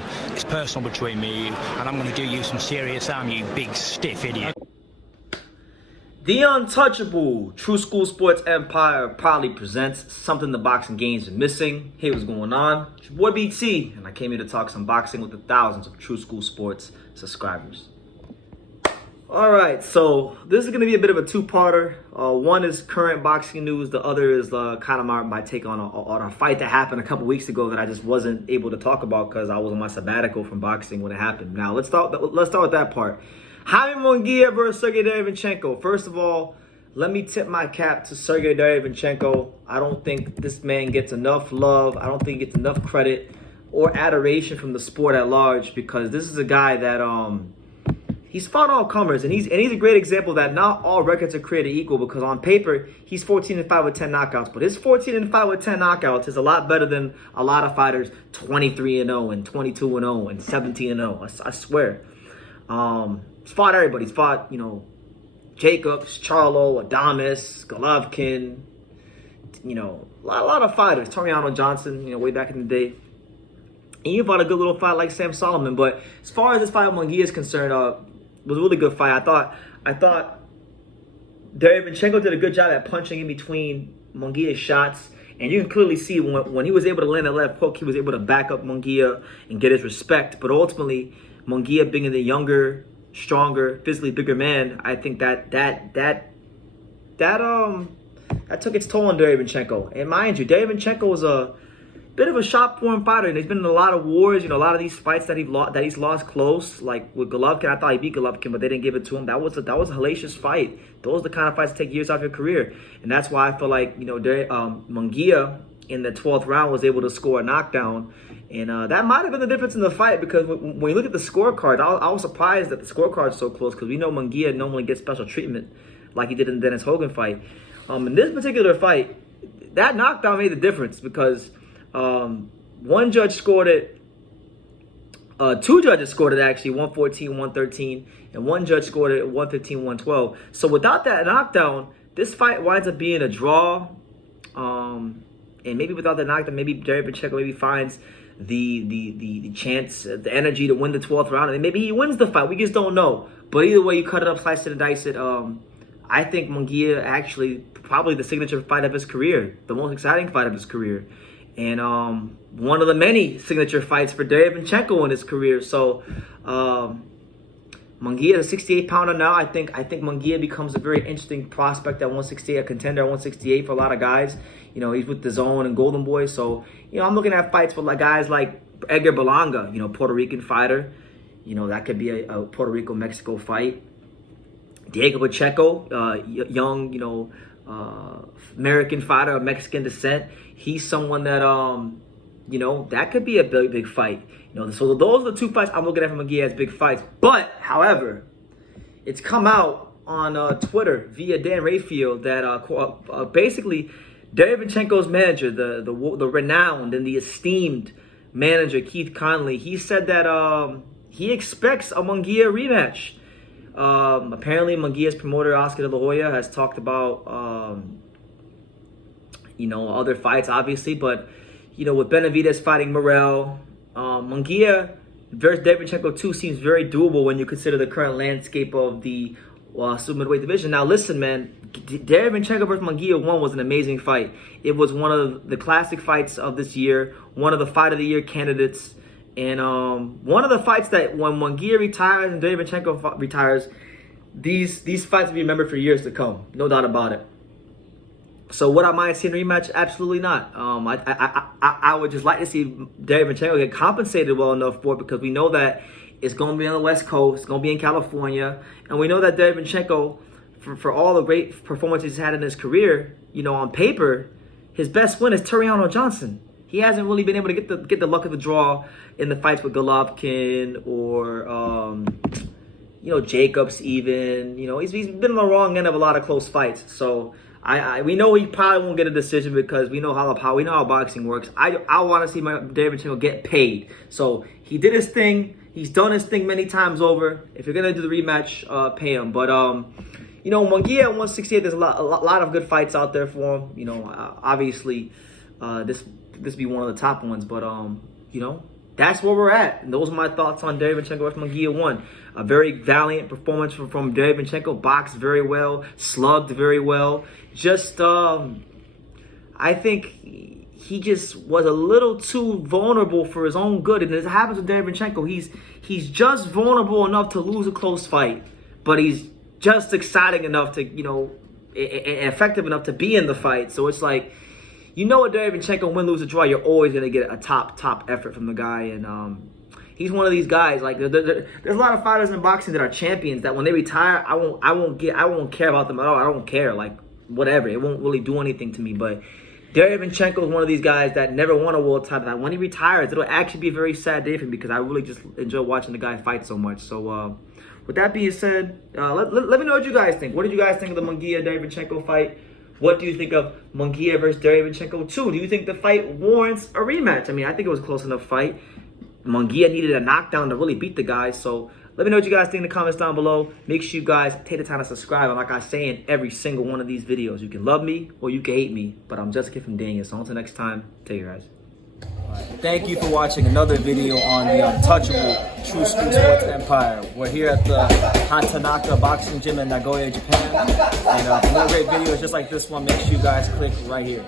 football. It's personal between me and you, and I'm going to do you some serious harm, you big stiff idiot. The Untouchable True School Sports Empire proudly presents something the boxing games are missing. Hey, what's going on? It's your boy BT, and I came here to talk some boxing with the thousands of True School Sports subscribers. Alright, so this is going to be a bit of a two-parter. One is current boxing news. The other is kind of my take on a fight that happened a couple weeks ago that I just wasn't able to talk about because I was on my sabbatical from boxing when it happened. Now, let's start with that part. Jaime Munguia versus Sergey Derevyanchenko. First of all, let me tip my cap to Sergey Derevyanchenko. I don't think this man gets enough love. I don't think he gets enough credit or adoration from the sport at large, because this is a guy that he's fought all comers, and he's a great example that not all records are created equal, because on paper he's 14-5 with 10 knockouts, but his 14-5 with 10 knockouts is a lot better than a lot of fighters 23-0 and 22-0 and 17-0. I swear. He's fought everybody. He's fought, Jacobs, Charlo, Adames, Golovkin, a lot of fighters. Toriano Johnson, way back in the day. And he fought a good little fight like Sam Solomon. But as far as this fight with Munguia is concerned, it was a really good fight. I thought Derevyanchenko did a good job at punching in between Munguia's shots. And you can clearly see when he was able to land a left hook, he was able to back up Munguia and get his respect. But ultimately, Munguia being the younger, stronger, physically bigger man, I think that took its toll on Derevyanchenko. And mind you, Derevyanchenko was a bit of a shot-porn fighter, and he's been in a lot of wars. A lot of these fights that he's lost close, like with Golovkin. I thought he beat Golovkin, but they didn't give it to him. That was a hellacious fight. Those are the kind of fights that take years off your career, and that's why I feel like Munguia in the 12th round was able to score a knockdown. And that might have been the difference in the fight, because when you look at the scorecards, I was surprised that the scorecards are so close, because we know Munguia normally gets special treatment like he did in the Dennis Hogan fight. In this particular fight, that knockdown made the difference, because one judge scored it, two judges scored it actually, 114, 113, and one judge scored it 115, 112. So without that knockdown, this fight winds up being a draw. And maybe without the knockdown, maybe Derevyanchenko maybe finds the chance, the energy to win the 12th round, and maybe he wins the fight. We just don't know. But either way, you cut it up, slice it, and dice it. I think Munguia actually probably the signature fight of his career, the most exciting fight of his career, and one of the many signature fights for Derevyanchenko in his career. So Munguia is a 68-pounder now. I think Munguia becomes a very interesting prospect at 168, a contender at 168 for a lot of guys. He's with the Zone and Golden Boy. So, I'm looking at fights with guys like Edgar Berlanga, Puerto Rican fighter. That could be a Puerto Rico-Mexico fight. Diego Pacheco, young, American fighter of Mexican descent. He's someone that, that could be a big fight. So those are the two fights I'm looking at from Munguia as big fights. But, however, it's come out on Twitter via Dan Rayfield that basically Derevyanchenko's manager, the renowned and the esteemed manager, Keith Conley, he said that he expects a Munguia rematch. Apparently, Munguia's promoter, Oscar De La Hoya, has talked about, other fights, obviously. But, with Benavidez fighting Morrell, Munguia versus Derevyanchenko 2 seems very doable when you consider the current landscape of the super middleweight division. Now, listen, man, Derevyanchenko versus Munguia 1 was an amazing fight. It was one of the classic fights of this year, one of the Fight of the Year candidates, and one of the fights that when Munguia retires and Derevyanchenko retires, these fights will be remembered for years to come, no doubt about it. So would I mind seeing a rematch? Absolutely not. I would just like to see Derevyanchenko get compensated well enough for it, because we know that it's going to be on the West Coast, it's going to be in California, and we know that Derevyanchenko, for all the great performances he's had in his career, on paper, his best win is Toriano Johnson. He hasn't really been able to get the luck of the draw in the fights with Golovkin or Jacobs even. He's been on the wrong end of a lot of close fights. So we know he probably won't get a decision, because we know how boxing works. I want to see Derevyanchenko get paid. So he did his thing. He's done his thing many times over. If you're gonna do the rematch, pay him. But Munguia at 168, there's a lot of good fights out there for him. Obviously, this be one of the top ones. But that's where we're at. And those are my thoughts on Derevyanchenko versus Munguia 1. A very valiant performance from Derevyanchenko. Boxed very well, slugged very well. Just, I think he just was a little too vulnerable for his own good. And it happens with Derevyanchenko. He's just vulnerable enough to lose a close fight, but he's just exciting enough to, you know, effective enough to be in the fight. So it's like, you know what, Derevyanchenko, win, lose, or draw, you're always going to get a top effort from the guy. And he's one of these guys. Like, there's a lot of fighters in boxing that are champions that when they retire, I won't care about them at all. I don't care. Like, whatever. It won't really do anything to me. But Derevyanchenko is one of these guys that never won a world title. That when he retires, it'll actually be a very sad day for him because I really just enjoy watching the guy fight so much. So, with that being said, let me know what you guys think. What did you guys think of the Munguia-Derevyanchenko fight? What do you think of Munguia versus Derevyanchenko 2? Do you think the fight warrants a rematch? I mean, I think it was a close enough fight. Munguia needed a knockdown to really beat the guy. So let me know what you guys think in the comments down below. Make sure you guys take the time to subscribe. And like I say in every single one of these videos, you can love me or you can hate me. But I'm just a kid from Daniel. So until next time, take care, guys. Thank you for watching another video on the untouchable True School Sports Empire. We're here at the Hatanaka Boxing Gym in Nagoya, Japan. And for more great videos just like this one, make sure you guys click right here.